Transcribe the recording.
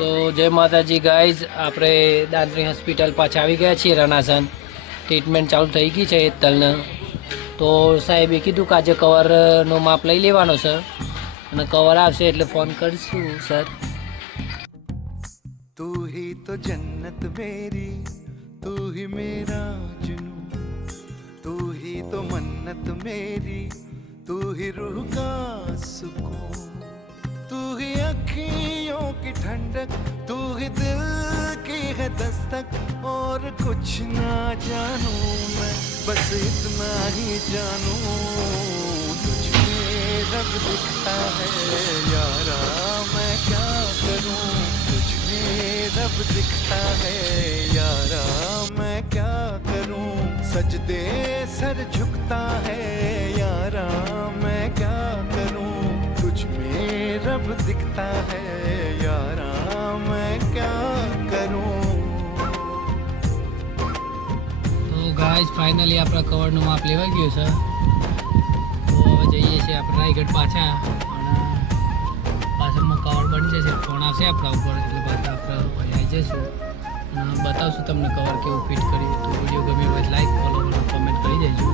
તો જય માતાજી ગાઈઝ, આપણે દાંતની હોસ્પિટલ પાછા આવી ગયા છીએ. રનાસન ટ્રીટમેન્ટ ચાલુ થઈ ગઈ છે હેતલને. તો સાહેબે કીધું કે આજે કવરનો માપ લઈ લેવાનો છે અને કવર આવશે એટલે ફોન કરીશું સર. तू ही तो जन्नत मेरी, तू ही मेरा जुनून, तू ही तो मन्नत मेरी, तू ही रूह का सुकून, तू ही अखियों की ठंडक, तू ही दिल की है दस्तक. और कुछ ना जानूं मैं, बस इतना ही जानूं तुझ में रब दिखता है यारा. मैं क्या करूं तुझ में रब दिखता है यारा. मैं क्या करूं सजदे सर झुकता है यारा. मैं क्या करूं तुझ में रब दिखता है यारा. मैं क्या करूं. તો ગાઈઝ ફાઇનલી આપણા કવરનું માપ લેવાઈ ગયું છે. તો હવે જઈએ છીએ આપણે રાયગઢ પાછા. પાછળમાં કવર બની જશે, ફોન આવશે આપણા ઉપર એટલે પાછા આપણે આવી જઈશું અને બતાવશું તમને કવર કેવું ફિટ કર્યું. તો વિડીયો ગમે હોય લાઈક, ફોલો અને કમેન્ટ કરી દેજો.